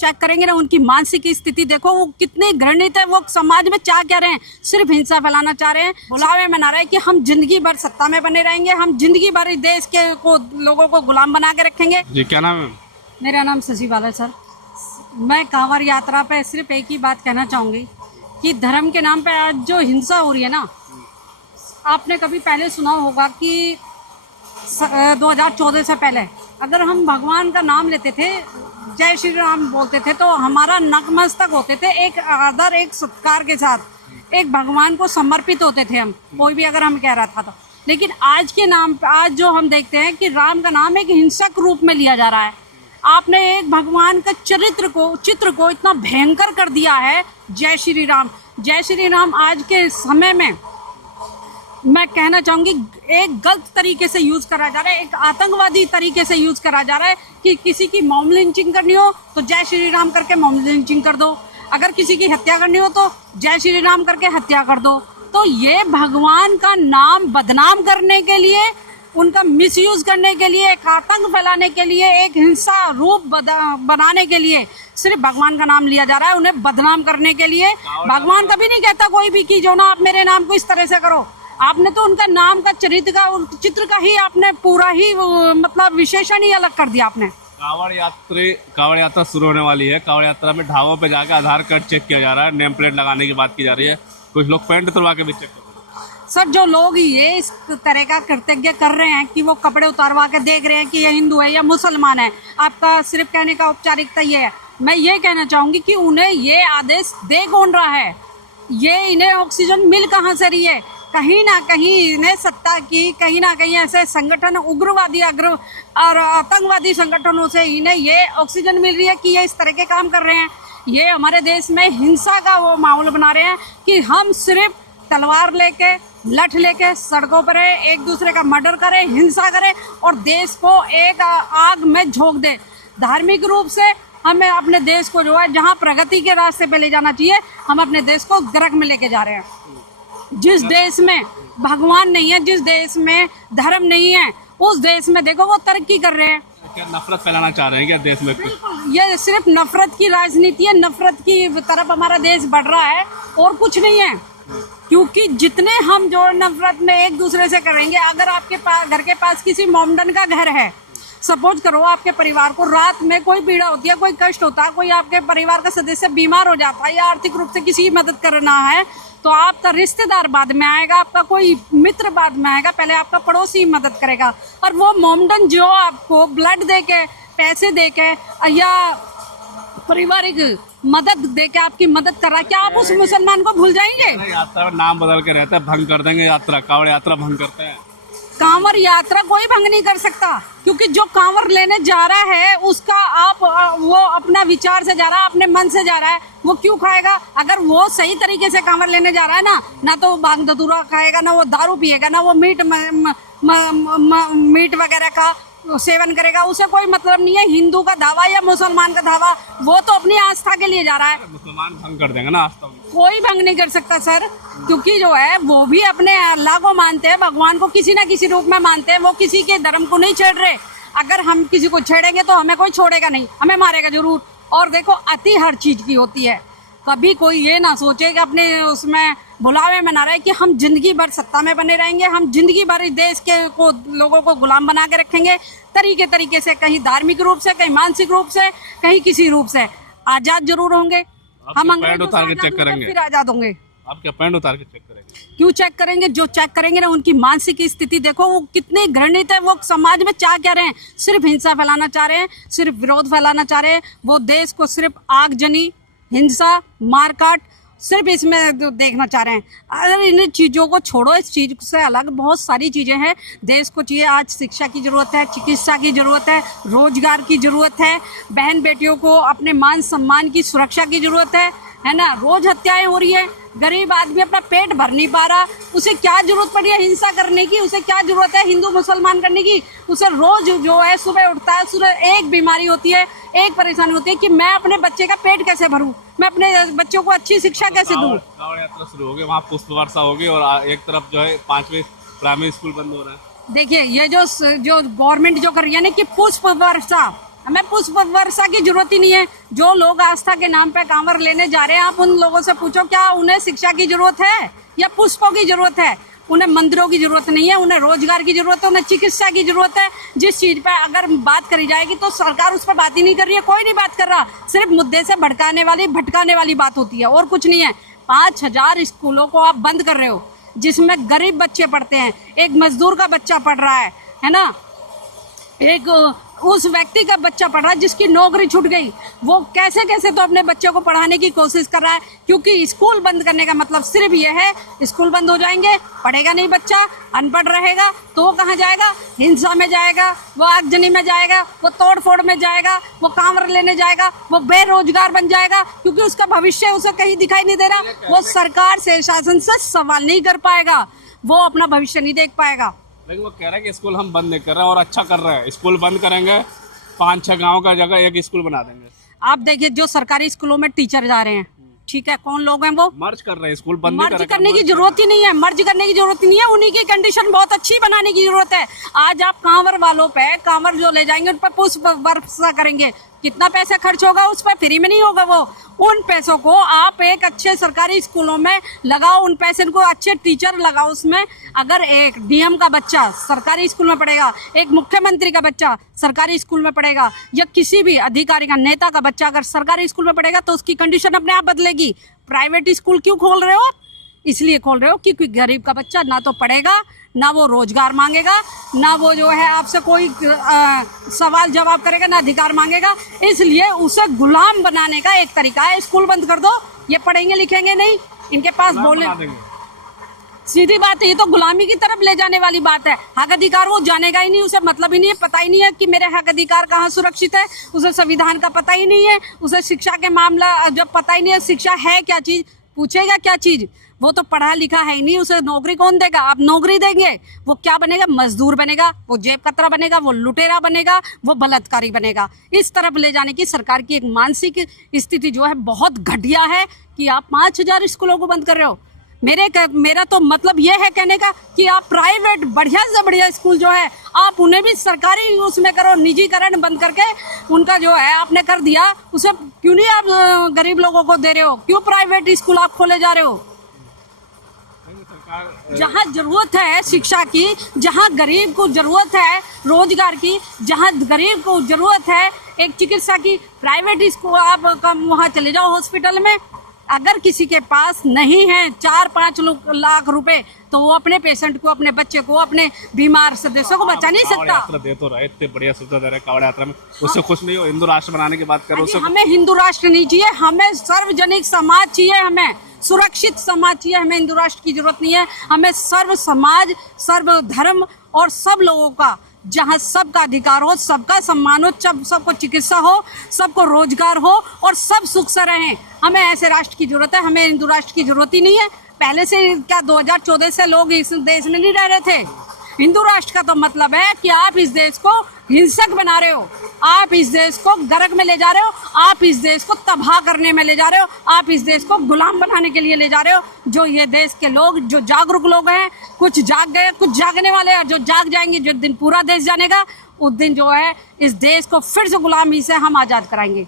Check करेंगे ना उनकी मानसिक स्थिति देखो, वो कितने घृणित है, वो समाज में क्या कह रहे हैं, सिर्फ हिंसा फैलाना चाह रहे हैं, बुलावे मना रहे हैं कि हम जिंदगी भर सत्ता में बने रहेंगे, हम जिंदगी भर इस देश के को लोगों को गुलाम बना के रखेंगे। जी क्या नाम है? मेरा नाम शशि बाला है सर। मैं कांवड़ यात्रा पे सिर्फ एक ही बात कहना चाहूँगी कि धर्म के नाम पे आज जो हिंसा हो रही है ना, आपने कभी पहले सुना होगा कि 2014 से पहले अगर हम भगवान का नाम लेते थे, जय श्री राम बोलते थे, तो हमारा नतमस्तक होते थे, एक आदर एक सत्कार के साथ, एक भगवान को समर्पित होते थे हम, कोई भी अगर हम कह रहा था तो। लेकिन आज के नाम पे आज जो हम देखते हैं कि राम का नाम एक हिंसक रूप में लिया जा रहा है। आपने एक भगवान का चित्र को इतना भयंकर कर दिया है। जय श्री राम, जय श्री राम आज के समय में मैं कहना चाहूँगी एक गलत तरीके से यूज करा जा रहा है, एक आतंकवादी तरीके से यूज करा जा रहा है कि किसी की मॉब लिंचिंग करनी हो तो जय श्री राम करके मॉब लिंचिंग कर दो, अगर किसी की हत्या करनी हो तो जय श्री राम करके हत्या कर दो। तो ये भगवान का नाम बदनाम करने के लिए, उनका मिसयूज करने के लिए, एक आतंक फैलाने के लिए, एक हिंसा रूप बनाने के लिए सिर्फ भगवान का नाम लिया जा रहा है, उन्हें बदनाम करने के लिए। भगवान कभी नहीं कहता कोई भी कि जो ना आप मेरे नाम को इस तरह से करो। आपने तो उनका नाम का चित्र का ही आपने पूरा ही मतलब विशेषण ही अलग कर दिया आपने। कांवड़ यात्रा शुरू होने वाली है। कांवड़ यात्रा में ढाबों पे जाकर आधार कार्ड चेक किया जा रहा है, नेम प्लेट लगाने की बात की जा रही है, कुछ लोग पेंट तुलवा के भी चेक कर रहे हैं। सर जो लोग ये इस तरह का कृतज्ञ कर रहे हैं कि वो कपड़े उतारवा के देख रहे हैं कि ये हिंदू है या मुसलमान है, आपका सिर्फ कहने का औपचारिकता ये है। मैं ये कहना चाहूँगी कि उन्हें ये आदेश दे कौन रहा है, ये इन्हें ऑक्सीजन मिल कहाँ से रही है? कहीं ना कहीं इन्हें सत्ता की, कहीं ना कहीं ऐसे संगठन उग्रवादी और आतंकवादी संगठनों से इन्हें ये ऑक्सीजन मिल रही है कि ये इस तरह के काम कर रहे हैं। ये हमारे देश में हिंसा का वो माहौल बना रहे हैं कि हम सिर्फ तलवार लेके, लठ लेके सड़कों पर एक दूसरे का मर्डर करें, हिंसा करें और देश को एक आग में झोंक दें। धार्मिक रूप से हमें अपने देश को जो है जहाँ प्रगति के रास्ते पे ले जाना चाहिए, हम अपने देश को गर्क में लेके जा रहे हैं। जिस देश में भगवान नहीं है, जिस देश में धर्म नहीं है, उस देश में देखो वो तरक्की कर रहे हैं। क्या नफरत फैलाना चाह रहे हैं क्या देश में? ये सिर्फ नफरत की राजनीति है, नफरत की तरफ हमारा देश बढ़ रहा है और कुछ नहीं है। क्योंकि जितने हम जो नफरत में एक दूसरे से करेंगे, अगर आपके पास घर के पास किसी मोमडन का घर है, सपोज करो आपके परिवार को रात में कोई पीड़ा होती है, कोई कष्ट होता है, कोई आपके परिवार का सदस्य बीमार हो जाता है या आर्थिक रूप से किसी की मदद करना है, तो आपका रिश्तेदार बाद में आएगा, आपका कोई मित्र बाद में आएगा, पहले आपका पड़ोसी मदद करेगा। और वो मोमडन जो आपको ब्लड दे के, पैसे दे के या पारिवारिक मदद दे के आपकी मदद कर रहा है, क्या आप उस मुसलमान को भूल जाएंगे? यात्रा नाम बदल के रहता है, भंग कर देंगे यात्रा, कांवड़ यात्रा भंग करते हैं। कांवर यात्रा कोई भंग नहीं कर सकता, क्योंकि जो कांवर लेने जा रहा है उसका आप वो अपना विचार से जा रहा है, अपने मन से जा रहा है, वो क्यों खाएगा? अगर वो सही तरीके से कांवर लेने जा रहा है ना तो वो भांग धतूरा खाएगा, ना वो दारू पिएगा, ना वो मीट वगैरह का सेवन करेगा, उसे कोई मतलब नहीं है। हिंदू का धावा या मुसलमान का धावा, वो तो अपनी आस्था के लिए जा रहा है। मुसलमान भंग कर देंगे ना आस्था? कोई भंग नहीं कर सकता सर, क्योंकि जो है वो भी अपने अल्लाह को मानते हैं, भगवान को किसी ना किसी रूप में मानते हैं, वो किसी के धर्म को नहीं छेड़ रहे। अगर हम किसी को छेड़ेंगे तो हमें कोई छोड़ेगा नहीं, हमें मारेगा जरूर। और देखो अति हर चीज की होती है, कभी कोई ये ना सोचे कि अपने उसमें बुलावे मना रहे कि हम जिंदगी भर सत्ता में बने रहेंगे, हम जिंदगी भर इस देश के को लोगों को गुलाम बना के रखेंगे, तरीके से, कहीं धार्मिक रूप से, कहीं मानसिक रूप से, कहीं किसी रूप से। आजाद जरूर होंगे हम, पैंट उतार के चेक करेंगे, फिर आजाद होंगे। आप क्या पैंट उतार के चेक करेंगे? क्यों चेक करेंगे? जो चेक करेंगे ना उनकी मानसिक स्थिति देखो, वो कितने घृणित है, वो समाज में क्या कह रहे हैं, सिर्फ हिंसा फैलाना चाह रहे हैं, सिर्फ विरोध फैलाना चाह रहे हैं, वो देश को सिर्फ आगजनी, हिंसा, मारकाट, सिर्फ इसमें देखना चाह रहे हैं। अगर इन चीज़ों को छोड़ो, इस चीज़ से अलग बहुत सारी चीज़ें हैं। देश को चाहिए आज शिक्षा की ज़रूरत है, चिकित्सा की ज़रूरत है, रोजगार की ज़रूरत है, बहन बेटियों को अपने मान सम्मान की सुरक्षा की ज़रूरत है ना। रोज हत्याएं हो रही है, गरीब आदमी अपना पेट भर नहीं पा रहा, उसे क्या जरूरत पड़ी है हिंसा करने की? उसे क्या जरूरत है हिंदू मुसलमान करने की? उसे रोज जो है सुबह उठता है, सुबह एक बीमारी होती है, एक परेशानी होती है कि मैं अपने बच्चे का पेट कैसे भरूं, मैं अपने बच्चों को अच्छी शिक्षा कैसे दूं। कांवड़ यात्रा शुरू होगी, वहाँ पुष्प वर्षा होगी और एक तरफ जो है 5वीं प्राइमरी स्कूल बंद हो रहा है। देखिए ये जो गवर्नमेंट जो कर रही है ना कि पुष्प वर्षा, हमें पुष्प वर्षा की जरूरत ही नहीं है। जो लोग आस्था के नाम पे कांवर लेने जा रहे हैं, आप उन लोगों से पूछो क्या उन्हें शिक्षा की जरूरत है या पुष्पों की जरूरत है? उन्हें मंदिरों की जरूरत नहीं है, उन्हें रोजगार की जरूरत है, उन्हें चिकित्सा की जरूरत है। जिस चीज पे अगर बात करी जाएगी तो सरकार उस पर बात ही नहीं कर रही है, कोई नहीं बात कर रहा। सिर्फ मुद्दे से भटकाने वाली बात होती है और कुछ नहीं है। 5000 स्कूलों को आप बंद कर रहे हो जिसमें गरीब बच्चे पढ़ते हैं, एक मजदूर का बच्चा पढ़ रहा है ना, एक उस व्यक्ति का बच्चा पढ़ रहा है जिसकी नौकरी छूट गई, वो कैसे कैसे तो अपने बच्चे को पढ़ाने की कोशिश कर रहा है। क्योंकि स्कूल बंद करने का मतलब सिर्फ ये है, स्कूल बंद हो जाएंगे, पढ़ेगा नहीं बच्चा, अनपढ़ रहेगा तो वो कहाँ जाएगा? हिंसा में जाएगा, वो आगजनी में जाएगा, वो तोड़ फोड़ में जाएगा, वो कांवर लेने जाएगा, वो बेरोजगार बन जाएगा क्योंकि उसका भविष्य उसे कहीं दिखाई नहीं दे रहा। वो सरकार से, शासन से सवाल नहीं कर पाएगा, वो अपना भविष्य नहीं देख पाएगा। लेकिन वो कह रहा है कि स्कूल हम बंद नहीं कर रहे हैं और अच्छा कर रहे हैं। स्कूल बंद करेंगे, 5-6 गांव का जगह एक स्कूल बना देंगे। आप देखिए जो सरकारी स्कूलों में टीचर जा रहे हैं, ठीक है, कौन लोग हैं वो? मर्ज कर रहे हैं, स्कूल बंद नहीं मर्ज करने की जरूरत ही नहीं है, मर्ज करने की जरूरत नहीं है। उन्हीं की कंडीशन बहुत अच्छी बनाने की जरूरत है। आज आप कांवर वालों पे, कांवर जो ले जाएंगे उन पर पुष्प वर्षा करेंगे, कितना पैसा खर्च होगा उस पर? फ्री में नहीं होगा वो। उन पैसों को आप एक अच्छे सरकारी स्कूलों में लगाओ, उन पैसे को अच्छे टीचर लगाओ उसमें। अगर एक डीएम का बच्चा सरकारी स्कूल में पढ़ेगा, एक मुख्यमंत्री का बच्चा सरकारी स्कूल में पढ़ेगा, या किसी भी अधिकारी का, नेता का बच्चा अगर सरकारी स्कूल में पढ़ेगा तो उसकी कंडीशन अपने आप बदलेगी। प्राइवेट स्कूल क्यों खोल रहे हो? इसलिए खोल रहे हो क्योंकि गरीब का बच्चा ना तो पढ़ेगा, ना वो रोजगार मांगेगा, ना वो जो है आपसे कोई सवाल जवाब करेगा, ना अधिकार मांगेगा। इसलिए उसे गुलाम बनाने का एक तरीका है, स्कूल बंद कर दो। ये पढ़ेंगे लिखेंगे नहीं, इनके पास बोले, सीधी बात है, ये तो गुलामी की तरफ ले जाने वाली बात है। हक अधिकार वो जानेगा ही नहीं, उसे मतलब ही नहीं है, पता ही नहीं है कि मेरे हक अधिकार कहाँ सुरक्षित है, उसे संविधान का पता ही नहीं है, उसे शिक्षा के मामला जब पता ही नहीं है, शिक्षा है क्या चीज, पूछेगा क्या चीज? वो तो पढ़ा लिखा है ही नहीं, उसे नौकरी कौन देगा? आप नौकरी देंगे, वो क्या बनेगा? मजदूर बनेगा, वो जेब कतरा बनेगा, वो लुटेरा बनेगा, वो बलात्कारी बनेगा। इस तरफ ले जाने की सरकार की एक मानसिक स्थिति जो है बहुत घटिया है कि आप 5000 स्कूलों को बंद कर रहे हो। मेरा तो मतलब ये है कहने का कि आप प्राइवेट बढ़िया से बढ़िया स्कूल जो है आप उन्हें भी सरकारी उसमें करो, निजीकरण बंद करके उनका जो है आपने कर दिया, उसे क्यों नहीं आप गरीब लोगों को दे रहे हो? क्यों प्राइवेट स्कूल आप खोले जा रहे हो? जहाँ जरूरत है शिक्षा की, जहाँ गरीब को जरूरत है रोजगार की, जहाँ गरीब को जरूरत है एक चिकित्सा की, प्राइवेट स्कूल आप वहाँ चले जाओ हॉस्पिटल में। अगर किसी के पास नहीं है 4-5 लाख रुपए तो वो अपने पेशेंट को, अपने बच्चे को, अपने बीमार सदस्यों को बचा नहीं सकता। यात्रा दे तो रहे, इतने बढ़िया सुविधा दे रहे कावड़ यात्रा में, उससे खुश नहीं हो? हिंदू राष्ट्र बनाने की बात करो। हमें हिंदू राष्ट्र नहीं चाहिए, हमें सार्वजनिक समाज चाहिए, हमें सुरक्षित समाज चाहिए। हमें हिंदू राष्ट्र की जरूरत नहीं है, हमें सर्व समाज, सर्व धर्म और सब लोगों का, जहाँ सबका अधिकार हो, सबका सम्मान हो, सबको चिकित्सा हो, सबको रोजगार हो और सब सुख से रहें। हमें ऐसे राष्ट्र की जरूरत है, हमें हिंदू राष्ट्र की जरूरत ही नहीं है। पहले से क्या 2014 से लोग इस देश में नहीं रह रहे थे? हिंदू राष्ट्र का तो मतलब है कि आप इस देश को हिंसक बना रहे हो, आप इस देश को गर्क में ले जा रहे हो, आप इस देश को तबाह करने में ले जा रहे हो, आप इस देश को गुलाम बनाने के लिए ले जा रहे हो। जो ये देश के लोग, जो जागरूक लोग हैं, कुछ जाग गए, कुछ जागने वाले हैं, जो जाग जाएंगे, जो दिन पूरा देश जानेगा, उस दिन जो है इस देश को फिर से गुलामी से हम आजाद कराएंगे।